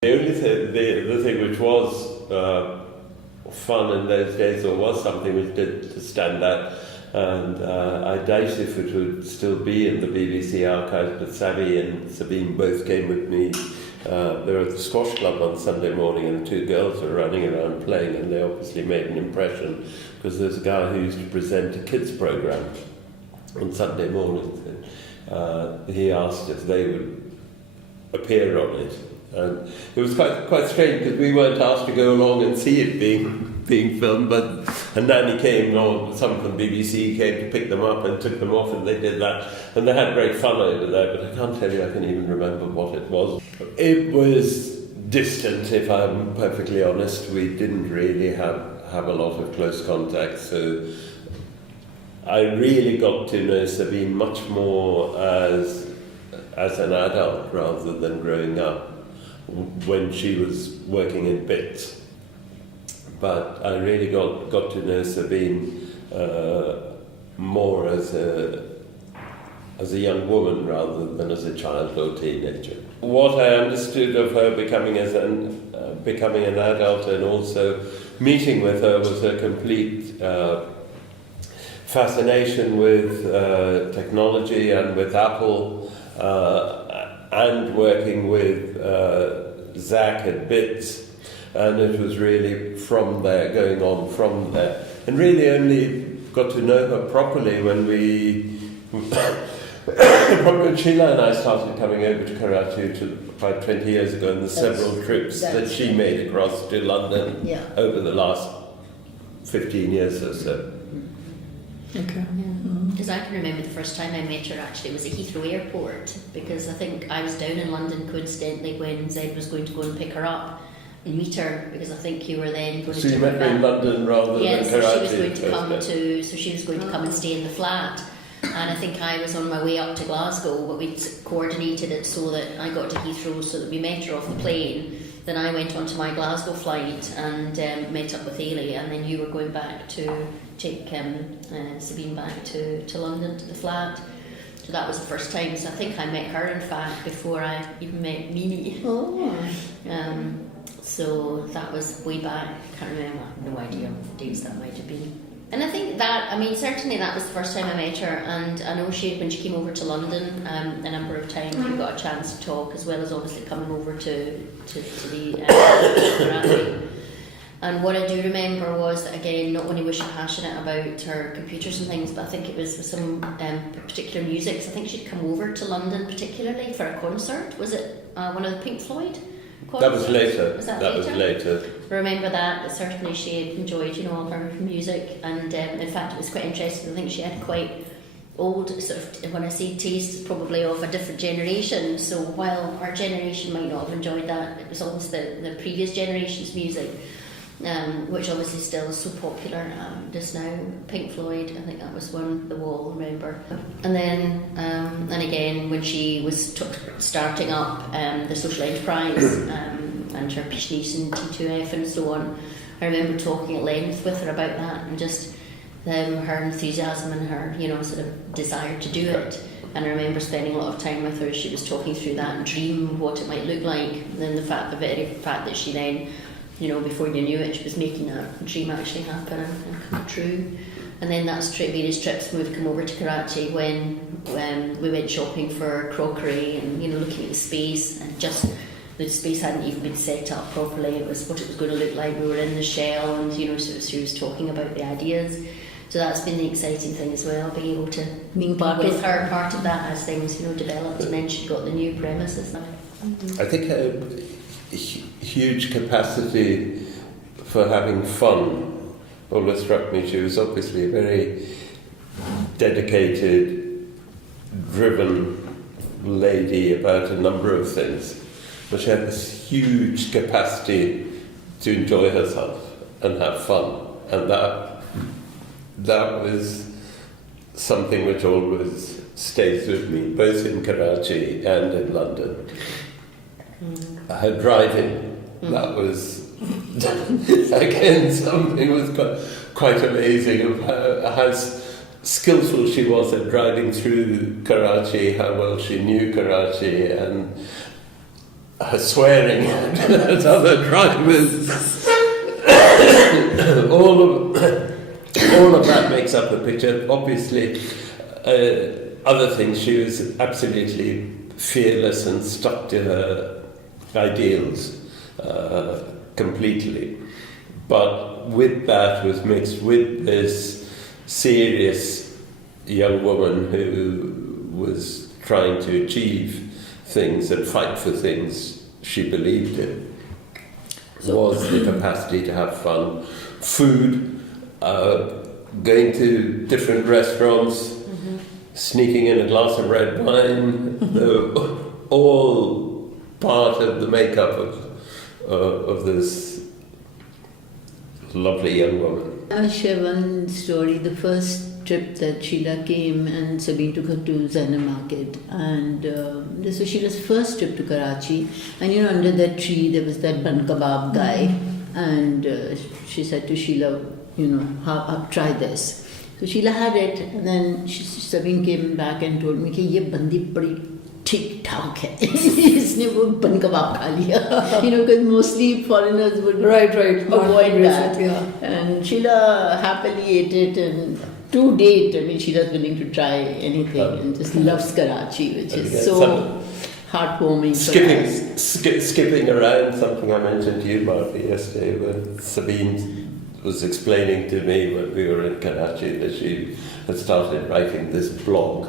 The only thing, the thing which was fun in those days, or was something which did to stand out, and I doubt if it would still be in the BBC archives, but Savvy and Sabeen both came with me. They were at the squash club on Sunday morning, and the two girls were running around playing, and they obviously made an impression, because there's a guy who used to present a kids program on Sunday mornings, and he asked if they would appear on it. And it was quite strange, because we weren't asked to go along and see it being filmed, but a nanny came, or someone from the BBC came to pick them up and took them off, and they did that, and they had great fun over there. But I can't tell you, I can even remember what it was. It was distant, if I'm perfectly honest. We didn't really have a lot of close contact, so I really got to know Sabeen much more as an adult rather than growing up, when she was working in bits. But I really got to know Sabeen more as a young woman rather than as a child or teenager. What I understood of her becoming an adult, and also meeting with her, was a complete fascination with technology and with Apple, and working with Zach at Bits, and it was really from there, going on from there. And really only got to know her properly when probably when Sheila and I started coming over to Karachi about 20 years ago, and the several trips that she made across to London over the last 15 years or so. Okay. Because I can remember the first time I met her actually was at Heathrow Airport, because I think I was down in London coincidentally when Zed was going to go and pick her up and meet her, because I think you were then going to. So you met her in London rather than Karachi. Yes, she was going to come so she was going to come and stay in the flat, and I think I was on my way up to Glasgow, but we'd coordinated it so that I got to Heathrow so that we met her off the plane. Then I went on to my Glasgow flight and met up with Ailey, and then you were going back to take Sabeen back to London, to the flat. So that was the first time. So I think I met her, in fact, before I even met Mimi. Oh. So that was way back. I can't remember. No idea what dates that might have been. And I think that, certainly that was the first time I met her, and I know when she came over to London a number of times, we got a chance to talk, as well as obviously coming over to the Karachi. And what I do remember was that, again, not only was she passionate about her computers and things, but I think it was with some particular music. So I think she'd come over to London particularly for a concert. Was it one of the Pink Floyd concerts? That was later. That was later. I remember that certainly she had enjoyed, all her music, and in fact it was quite interesting. I think she had quite old, sort of, when I say taste, probably of a different generation. So while our generation might not have enjoyed that, it was almost the previous generation's music, which obviously still is so popular just now. Pink Floyd, I think that was one, The Wall, remember. And then, and again, when she was starting up the social enterprise and her Pishnish and T2F and so on, I remember talking at length with her about that, and just her enthusiasm and her, sort of desire to do it. And I remember spending a lot of time with her as she was talking through that and dream of what it might look like. And then the very fact that she then, before you knew it, she was making that dream actually happen and come true. And then that's various trips when we've come over to Karachi, when we went shopping for crockery and looking at the space, and just the space hadn't even been set up properly. It was what it was going to look like. We were in the shell, and so she was talking about the ideas. So that's been the exciting thing as well, being able to be with her, part of that as things developed, and then she got the new premises. I think a huge capacity for having fun always struck me. She was obviously a very dedicated, driven lady about a number of things, but she had this huge capacity to enjoy herself and have fun, and that was something which always stays with me, both in Karachi and in London. Her driving, that was again something was quite amazing of how skillful she was at driving through Karachi, how well she knew Karachi, and her swearing at other drivers. all of that makes up the picture. Obviously, other things, she was absolutely fearless and stuck to her ideals completely. But with that was mixed with this serious young woman who was trying to achieve things and fight for things she believed in. Was the capacity to have fun, food, going to different restaurants, sneaking in a glass of red wine, all part of the makeup of this lovely young woman. I'll share one story. The first trip that Sheila came and Sabeen took her to Zainab Market, and this was Sheila's first trip to Karachi. And you know, under that tree there was that bun kebab guy, and she said to Sheila, you know, try this. So Sheila had it, and then Sabeen came back and told me कि ये बंदी बड़ी ठीक ठाक है इसने वो बन कबाब खा लिया, you know, because mostly foreigners would avoid that. And Sheila happily ate it, and to date, I mean, Sheila's willing to try anything and just loves Karachi, which is so heartwarming. Skipping around something I mentioned to you, Marty, yesterday when Sabeen was explaining to me when we were in Karachi that she had started writing this blog.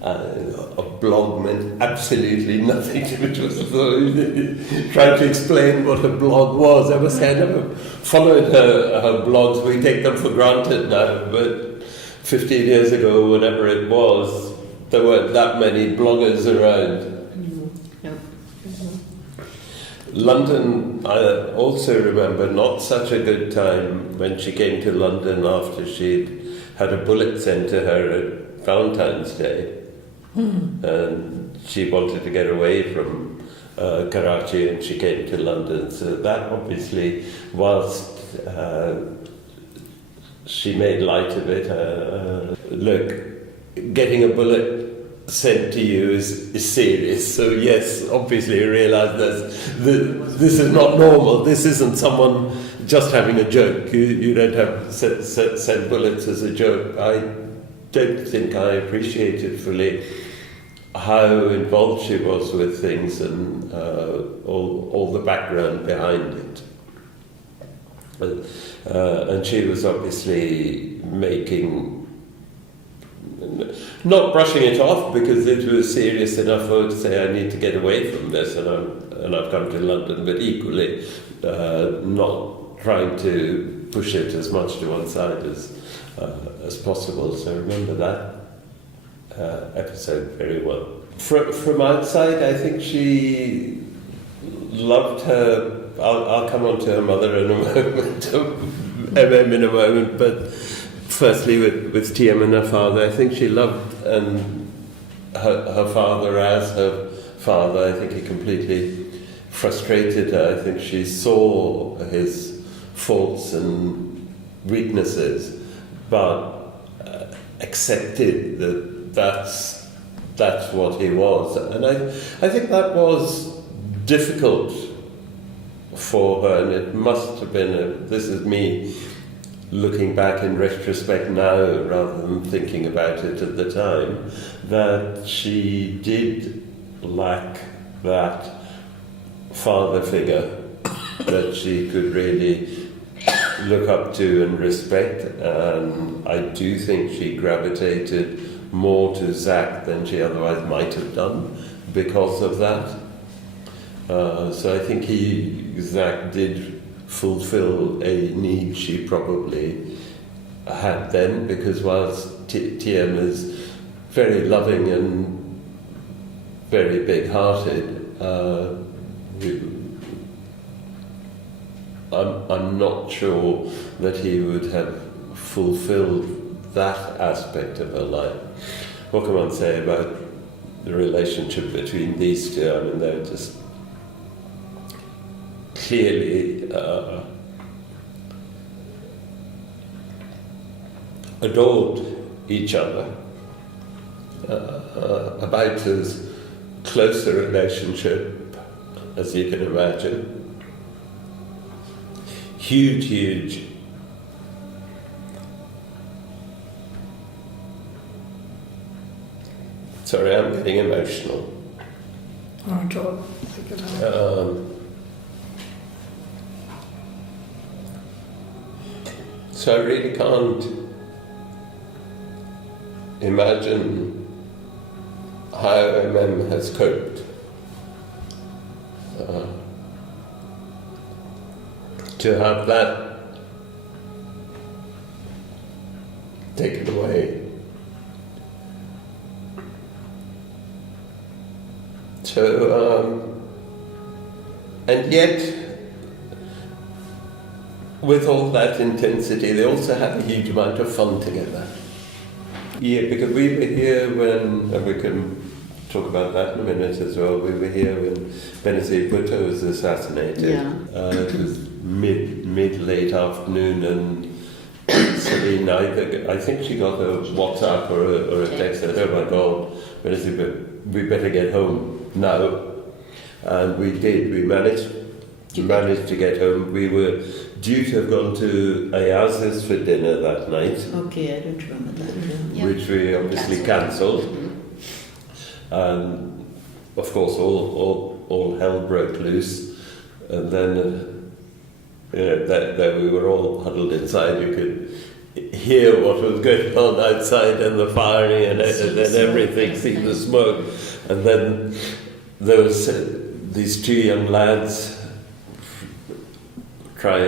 A blog meant absolutely nothing to me. It was trying to explain what a blog was. I must say I never followed her blogs. We take them for granted now, but 15 years ago, whenever it was, there weren't that many bloggers around. London, I also remember not such a good time when she came to London after she'd had a bullet sent to her at Valentine's Day. And she wanted to get away from Karachi, and she came to London. So that obviously, whilst she made light of it, look, getting a bullet sent to you is serious. So yes, obviously you realise that this is not normal. This isn't someone just having a joke. You don't have send bullets as a joke. I don't think I appreciated fully how involved she was with things and all the background behind it. And she was obviously not brushing it off, because it was serious enough for her to say, I need to get away from this, and I've come to London, but equally not trying to push it as much to one side as possible. So remember that episode very well. From outside, I think she loved her. I'll come on to her mother in a moment, in a moment, but firstly with TM and her father, I think she loved her father as her father. I think he completely frustrated her. I think she saw his faults and weaknesses, but accepted that that's what he was. And I think that was difficult for her, and it must have been, this is me looking back in retrospect now rather than thinking about it at the time, that she did lack that father figure that she could really look up to and respect. And I do think she gravitated more to Zach than she otherwise might have done because of that. So I think Zach did fulfill a need she probably had then, because whilst TM is very loving and very big-hearted, I'm not sure that he would have fulfilled that aspect of her life. What can one say about the relationship between these two? I mean, they're just clearly adored each other. About as close a relationship as you can imagine. Huge, huge. Sorry, I'm getting emotional. Not at all. Take it out. So I really can't imagine how MM has coped. To have that taken away. So, and yet, with all that intensity, they also had a huge amount of fun together. Yeah, because we were here when, and we can talk about that in a minute as well, we were here when Benazir Bhutto was assassinated. Yeah. It was late afternoon, and Sabeen, I think she got a WhatsApp or a text that, oh my God, Benazir, we better get home now. And we did, we managed to get home. We were due to have gone to Ayaz's for dinner that night. Okay, I don't remember that. Yeah. Which we obviously cancelled. And of course, all hell broke loose. And then, that we were all huddled inside. You could hear what was going on outside, and the firing, and then everything, see the smoke. And then there was these two young lads came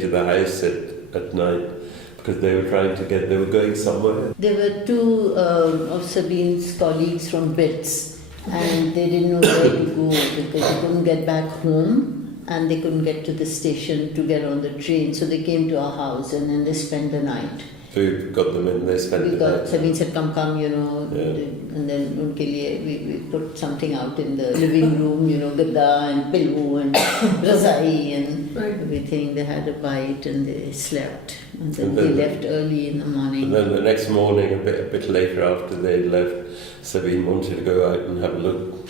to the house at night because they were going somewhere. There were two of Sabeen's colleagues from BITS, and they didn't know where to go because they couldn't get back home and they couldn't get to the station to get on the train. So they came to our house and then they spent the night. So we got them in, they spent the night. Sabeen said, come, and then unke liye we put something out in the living room, gadda and pillow and razai and everything. They had a bite and they slept. And then they left early in the morning. And then the next morning, a bit later after they'd left, Sabeen wanted to go out and have a look.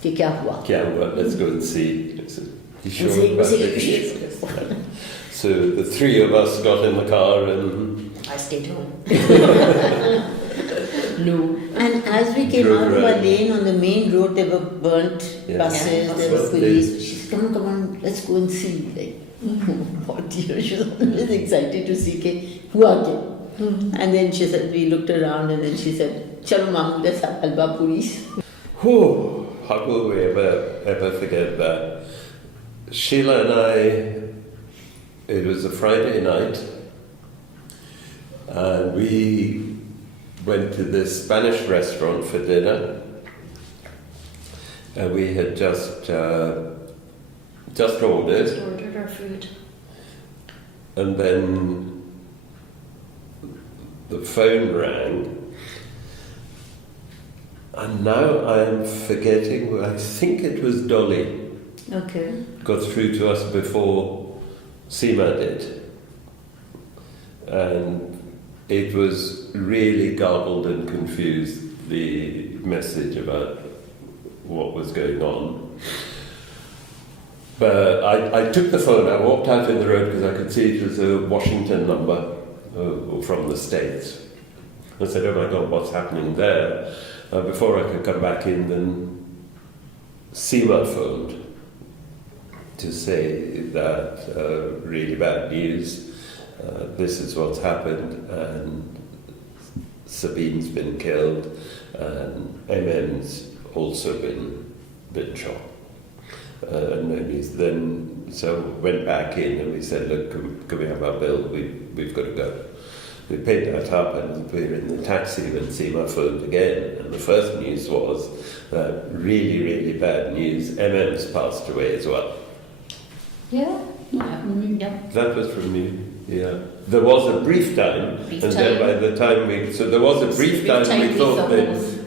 Ki kya hua? Yeah, well, let's go and see. I said, you sure about this? So the three of us got in the car and I stayed home. No. And as we came out of our lane on the main road, there were burnt buses, Yeah. there were police. She said, come on, let's go and see. Like, what dear, she was always excited to see ke, hua kya? And then she said, we looked around and then she said, chalo Mamu, let's have halwa puris. how will we ever forget that? Sheila and I, it was a Friday night, and we went to this Spanish restaurant for dinner, and we had just ordered. Just ordered our food. And then the phone rang, and now I'm forgetting, I think it was Dolly. Okay. Got through to us before Seema did. And it was really garbled and confused, the message about what was going on. But I took the phone, I walked out in the road because I could see it was a Washington number from the States. I said, oh my God, what's happening there? Before I could come back in, then Seema phoned to say that really bad news, this is what's happened, and Sabeen's been killed, and MM's also been shot. No news. Then, so went back in and we said, look, can we have our bill? We've got to go. We paid that up and we were in the taxi when Seema phoned again, and the first news was really, really bad news. MM's passed away as well. Yeah. Yeah. That was from you. Yeah. There was a brief time, then by the time there was a brief time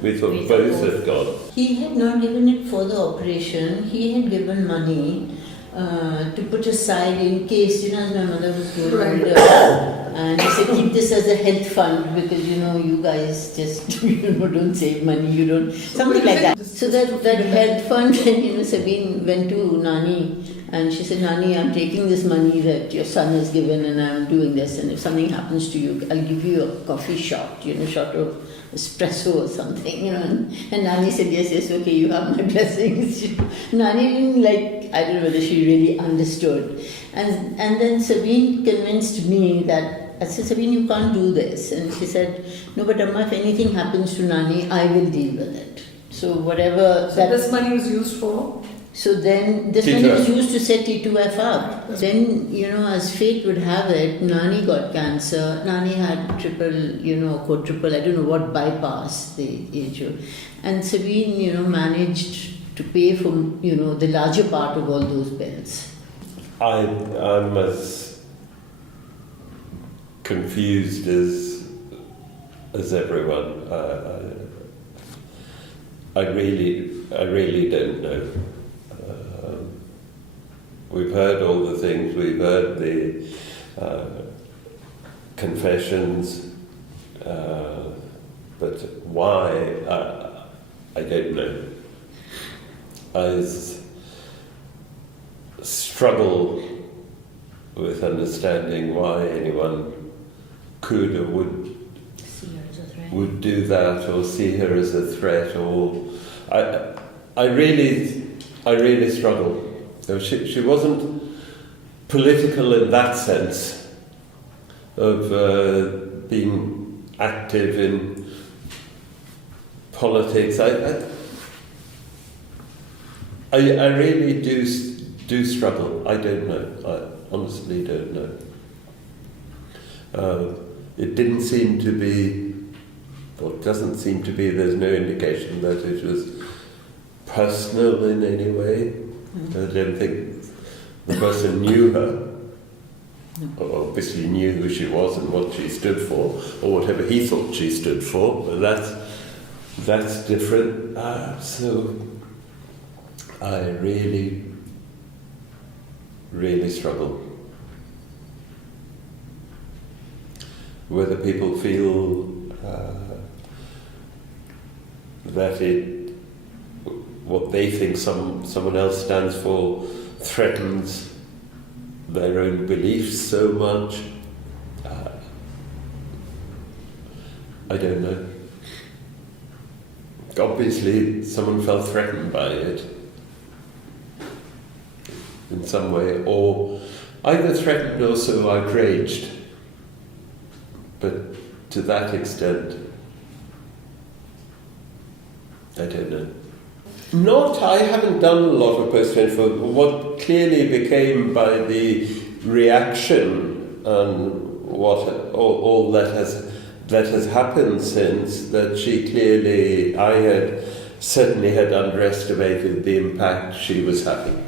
we thought both had gone. He had not given it for the operation. He had given money to put aside in case, as my mother was growing Right. older. And she said, keep this as a health fund because, you guys just, don't save money, you don't, something like that. So that health fund, then, Sabeen went to Nani and she said, Nani, I'm taking this money that your son has given and I'm doing this, and if something happens to you, I'll give you a coffee shot, shot of espresso or something, and Nani said, yes, okay, you have my blessings. Nani didn't I don't know whether she really understood. And then Sabeen convinced me that, I said, Sabeen, you can't do this. And she said, no, but Amma, if anything happens to Nani, I will deal with it. So whatever So this money was used for? So then this money was used to set T2F up. Then, as fate would have it, Nani got cancer. Nani had triple, quadruple, I don't know what, bypass the age of. And Sabeen, managed to pay for, the larger part of all those bills. I'm as confused as everyone. I really don't know. We've heard all the things. We've heard the confessions, but why? I don't know. I struggle with understanding why anyone could or would do that, or see her as a threat, or I really struggle. She wasn't political in that sense of being active in politics. I really do struggle. I don't know. I honestly don't know. It didn't seem to be, or doesn't seem to be, there's no indication that it was personal in any way. I don't think the person knew her, or obviously knew who she was and what she stood for, or whatever he thought she stood for, but that's different. So I really struggle. Whether people feel that what they think someone else stands for threatens their own beliefs so much, I don't know. Obviously, someone felt threatened by it in some way, or either threatened or so outraged. But to that extent, I don't know. I haven't done a lot of post-24. What clearly became by the reaction and what all that has happened since, that she clearly, I certainly had underestimated the impact she was having.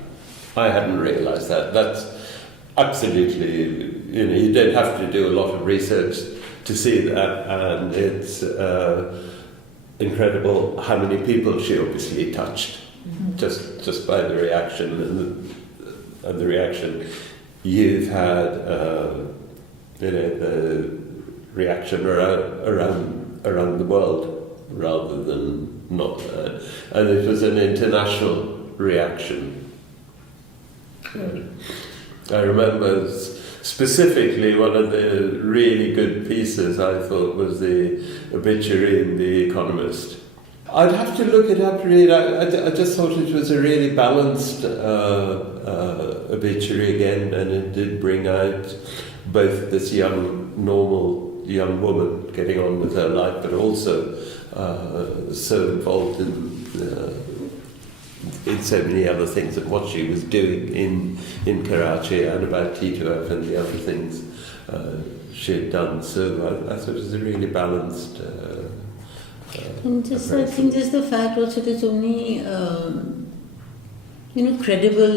I hadn't realised that. That's absolutely, you don't have to do a lot of research to see that, and it's incredible how many people she obviously touched, just by the reaction and the reaction you've had, the reaction around the world rather than not, and it was an international reaction. I remember specifically one of the really good pieces I thought was the obituary in The Economist. I'd have to look it up, really. I just thought it was a really balanced obituary again, and it did bring out both this normal young woman getting on with her life, but also so involved in so many other things, and what she was doing in Karachi, and about T2F and the other things she had done. So I thought it was a really balanced and I think just the fact also there's only credible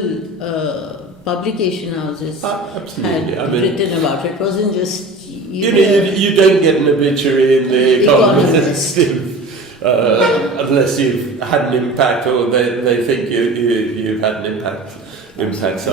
publication houses absolutely. had written about it. It wasn't just you don't get an obituary in The Economist unless you've had an impact or they think you've had an impact.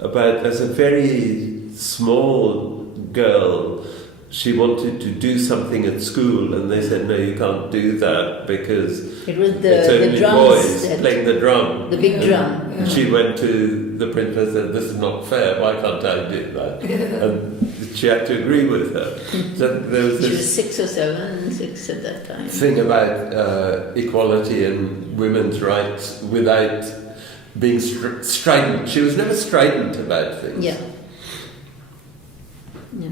But as a very small girl, she wanted to do something at school, and they said, no, you can't do that because it was it's only the drums boys playing the drum. The big drum. And she went to the principal and said, this is not fair, why can't I do that? And she had to agree with her. So there was She this was 6 or 7, 6 at that time. thing about equality and women's rights without being strident. She was never strident about things. Yeah. Yeah.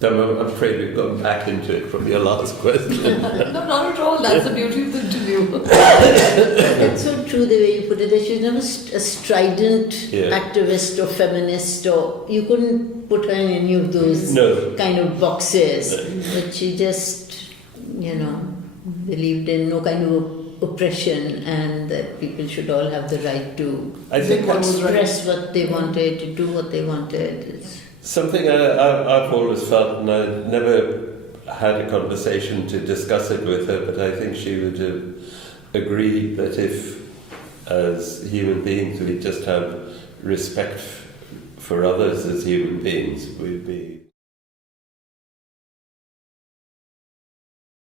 So I'm afraid we've gone back into it from your last question. No, not at all. That's the beauty of the interview. It's so true the way you put it. That she was never a strident activist or feminist, or you couldn't put her in any of those kind of boxes. But she just, believed in no kind of oppression, and that people should all have the right to express what they wanted, to do what they wanted. Something I've always felt, and I never had a conversation to discuss it with her, but I think she would have agreed that if, as human beings, we just have respect for others as human beings, we'd be